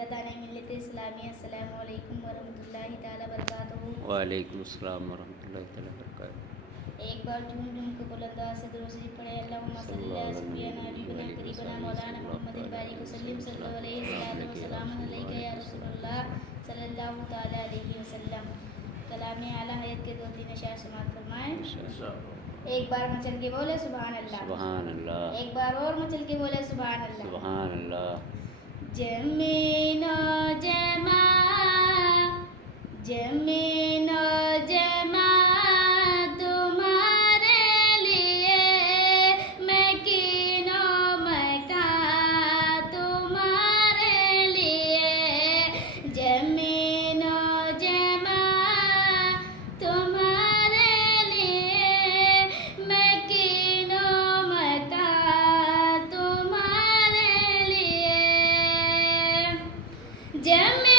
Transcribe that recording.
फ़रीदाना मिल्लत इस्लामी। अस्सलामु अलैकुम वरहमतुल्लाहि ताला बरकातहू। वालेकुम अस्सलाम वरहमतुल्लाहि ताला बरकातहू। एक बार झूम झूम के बुलंद आवाज़ से दुरूद शरीफ पढ़े। अल्लाहुम्मा सल्ली अला सय्यिदिना हबीबिना करीबना मौलाना मुहम्मदिन बारिक वसल्लिम सल्लल्लाहु अलैहि वसल्लम अलैका या रसूलल्लाह सल्लल्लाहु ताला अलैहि वसल्लम। कलाम आला हयात के 2-3 अशआर समाअत फरमाएं। एक बार मचल के बोले सुभान अल्लाह। सुभान अल्लाह। एक बार और मचल के बोले सुभान अल्लाह। सुभान अल्लाह। जमीनो जमा जमीनो जमा तुम्हारे लिए, मैं कीनो मका तुम्हारे लिए। जमीनो जमा तुम्हारे लिए, मैं कीनो मका तुम्हारे लिए। जमीनो